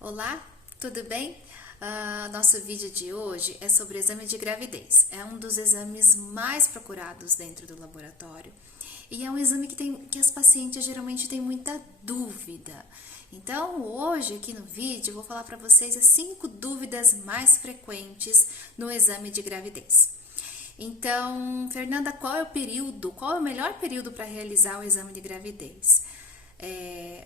Olá, tudo bem? Nosso vídeo de hoje é sobre o exame de gravidez. É um dos exames mais procurados dentro do laboratório e é um exame que as pacientes geralmente têm muita dúvida. Então, hoje aqui no vídeo eu vou falar para vocês as 5 dúvidas mais frequentes no exame de gravidez. Então, Fernanda, qual é o melhor período para realizar o exame de gravidez?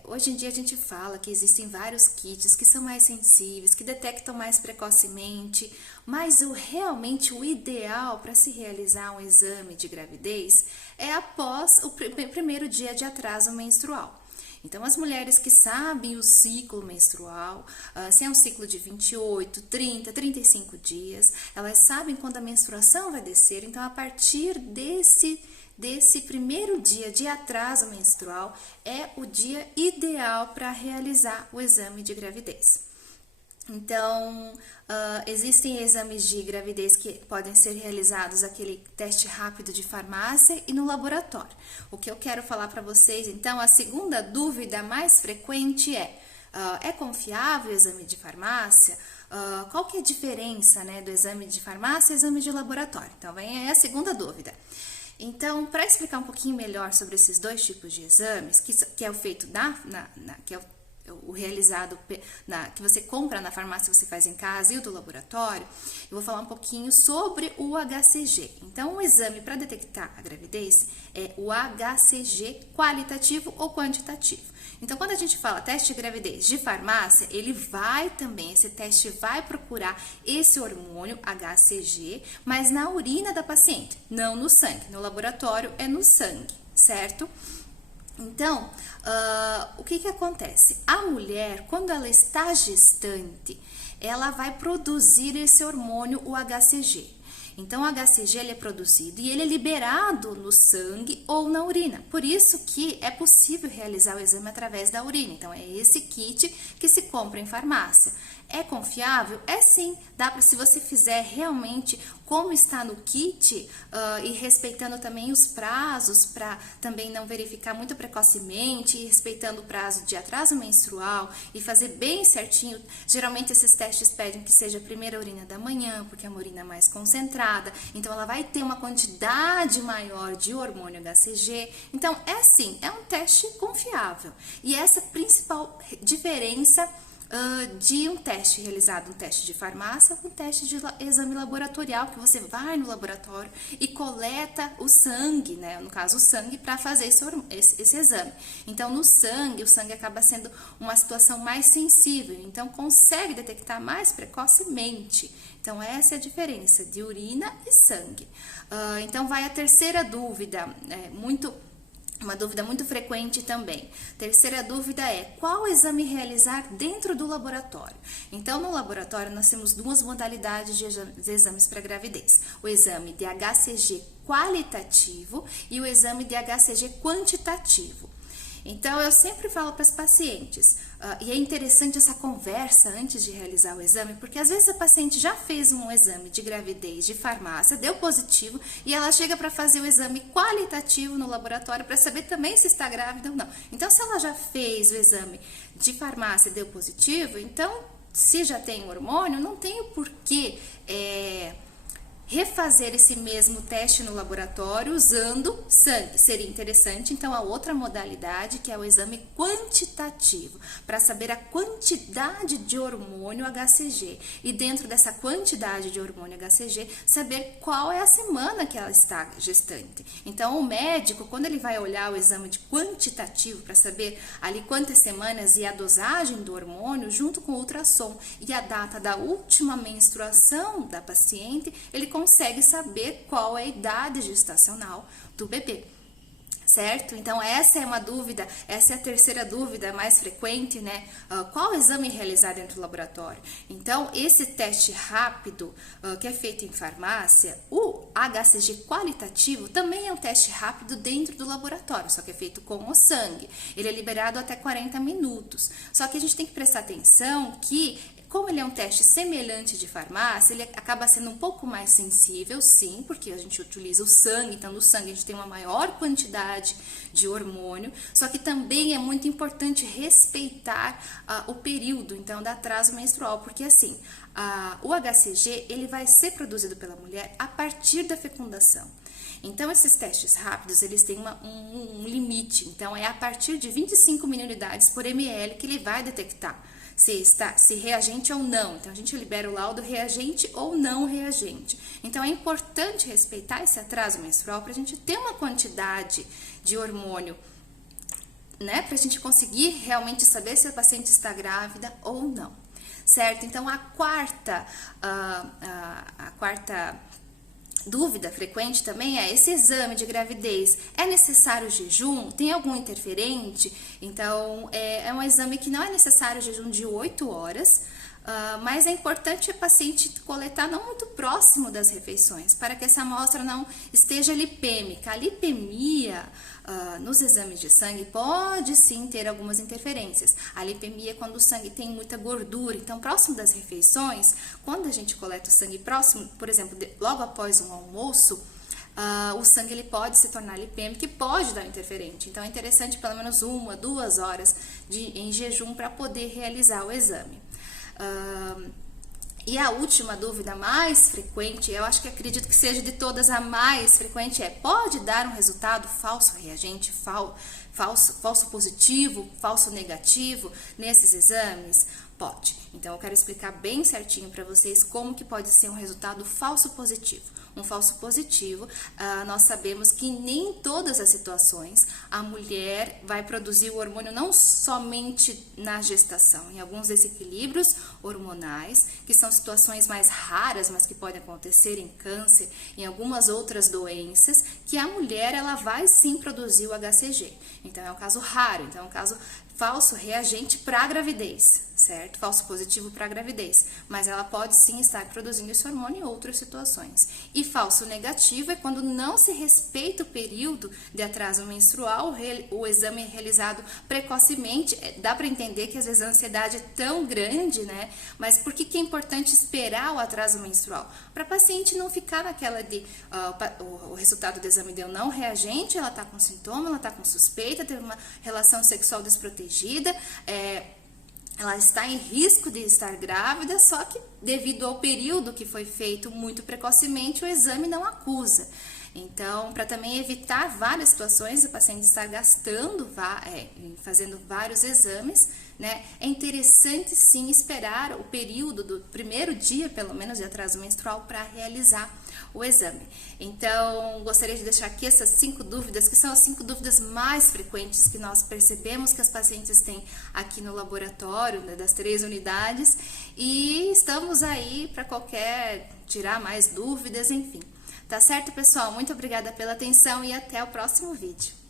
Hoje em dia a gente fala que existem vários kits que são mais sensíveis, que detectam mais precocemente, mas realmente o ideal para se realizar um exame de gravidez é após o primeiro dia de atraso menstrual. Então, as mulheres que sabem o ciclo menstrual, se é um ciclo de 28, 30, 35 dias, elas sabem quando a menstruação vai descer, então a partir desse primeiro dia de atraso menstrual é o dia ideal para realizar o exame de gravidez. Então, existem exames de gravidez que podem ser realizados aquele teste rápido de farmácia e no laboratório. O que eu quero falar para vocês, então, a segunda dúvida mais frequente é confiável o exame de farmácia? Qual que é a diferença, né, do exame de farmácia e exame de laboratório? Então, vem aí a segunda dúvida. Então, para explicar um pouquinho melhor sobre esses dois tipos de exames, que é o feito que é o realizado que você compra na farmácia, você faz em casa, e o do laboratório, eu vou falar um pouquinho sobre o HCG. Então, o exame para detectar a gravidez é o HCG qualitativo ou quantitativo. Então, quando a gente fala teste de gravidez de farmácia, esse teste vai procurar esse hormônio HCG, mas na urina da paciente, não no sangue. No laboratório é no sangue, certo? Então, o que acontece? A mulher, quando ela está gestante, ela vai produzir esse hormônio, o HCG. Então, o HCG ele é produzido e ele é liberado no sangue ou na urina. Por isso que é possível realizar o exame através da urina. Então, é esse kit que se compra em farmácia. É confiável? É sim. Dá para, se você fizer realmente como está no kit e respeitando também os prazos para também não verificar muito precocemente e respeitando o prazo de atraso menstrual e fazer bem certinho. Geralmente esses testes pedem que seja a primeira urina da manhã, porque é uma urina mais concentrada, então ela vai ter uma quantidade maior de hormônio HCG. Então é sim, é um teste confiável. E essa é a principal diferença de um teste realizado, um teste de farmácia, um teste de exame laboratorial, que você vai no laboratório e coleta o sangue, né? No caso, o sangue, para fazer esse exame. Então, no sangue, o sangue acaba sendo uma situação mais sensível, então consegue detectar mais precocemente. Então, essa é a diferença de urina e sangue. Então, vai a terceira dúvida, uma dúvida muito frequente também. Terceira dúvida é: qual exame realizar dentro do laboratório? Então, no laboratório, nós temos duas modalidades de exames para gravidez: o exame de HCG qualitativo e o exame de HCG quantitativo. Então, eu sempre falo para as pacientes, e é interessante essa conversa antes de realizar o exame, porque às vezes a paciente já fez um exame de gravidez de farmácia, deu positivo, e ela chega para fazer o exame qualitativo no laboratório para saber também se está grávida ou não. Então, se ela já fez o exame de farmácia e deu positivo, então, se já tem hormônio, não tem o porquê refazer esse mesmo teste no laboratório usando sangue. Seria interessante, então, a outra modalidade, que é o exame quantitativo, para saber a quantidade de hormônio HCG. E dentro dessa quantidade de hormônio HCG, saber qual é a semana que ela está gestante. Então, o médico, quando ele vai olhar o exame de quantitativo para saber ali quantas semanas e a dosagem do hormônio, junto com o ultrassom e a data da última menstruação da paciente, ele consegue saber qual é a idade gestacional do bebê, certo? Então, essa é uma dúvida, essa é a terceira dúvida mais frequente, né? Qual exame realizar dentro do laboratório? Então, esse teste rápido que é feito em farmácia, o HCG qualitativo, também é um teste rápido dentro do laboratório, só que é feito com o sangue. Ele é liberado até 40 minutos. Só que a gente tem que prestar atenção que como ele é um teste semelhante de farmácia, ele acaba sendo um pouco mais sensível, sim, porque a gente utiliza o sangue, então no sangue a gente tem uma maior quantidade de hormônio, só que também é muito importante respeitar o período, então, da atraso menstrual, porque assim, o HCG, ele vai ser produzido pela mulher a partir da fecundação. Então, esses testes rápidos, eles têm um limite, então é a partir de 25 mil-unidades por ml que ele vai detectar se reagente ou não. Então, a gente libera o laudo reagente ou não reagente. Então, é importante respeitar esse atraso menstrual para a gente ter uma quantidade de hormônio, né? Para a gente conseguir realmente saber se a paciente está grávida ou não, certo? Então, a quarta dúvida frequente também é: esse exame de gravidez é necessário jejum? Tem algum interferente? Então, é um exame que não é necessário jejum de 8 horas, mas é importante o paciente coletar não muito próximo das refeições, para que essa amostra não esteja lipêmica. A lipemia nos exames de sangue pode sim ter algumas interferências. A lipemia é quando o sangue tem muita gordura, então próximo das refeições, quando a gente coleta o sangue próximo, por exemplo, logo após um almoço, o sangue ele pode se tornar lipêmico e pode dar interferente. Então é interessante pelo menos 1, 2 horas em jejum para poder realizar o exame. E a última dúvida mais frequente, eu acho que acredito que seja de todas a mais frequente, é: pode dar um resultado falso reagente, falso positivo, falso negativo nesses exames? Pode. Então eu quero explicar bem certinho para vocês como que pode ser um resultado falso positivo. Um falso positivo, nós sabemos que nem em todas as situações a mulher vai produzir o hormônio não somente na gestação. Em alguns desequilíbrios hormonais, que são situações mais raras, mas que podem acontecer em câncer, em algumas outras doenças, que a mulher ela vai sim produzir o HCG. Então é um caso raro, então é um caso falso reagente para a gravidez, certo? Falso positivo para a gravidez, mas ela pode sim estar produzindo esse hormônio em outras situações. E falso negativo é quando não se respeita o período de atraso menstrual, o exame é realizado precocemente. Dá para entender que às vezes a ansiedade é tão grande, né? Mas por que é importante esperar o atraso menstrual? Para a paciente não ficar naquela de o resultado do exame deu não reagente, ela está com sintoma, ela está com suspeita, teve uma relação sexual desprotegida, ela está em risco de estar grávida, só que devido ao período que foi feito muito precocemente, o exame não acusa. Então, para também evitar várias situações, o paciente estar gastando, fazendo vários exames, né? É interessante sim esperar o período do primeiro dia, pelo menos, de atraso menstrual para realizar o exame. Então, gostaria de deixar aqui essas 5 dúvidas, que são as 5 dúvidas mais frequentes que nós percebemos que as pacientes têm aqui no laboratório, né, das 3 unidades, e estamos aí para tirar mais dúvidas, enfim. Tá certo, pessoal? Muito obrigada pela atenção e até o próximo vídeo.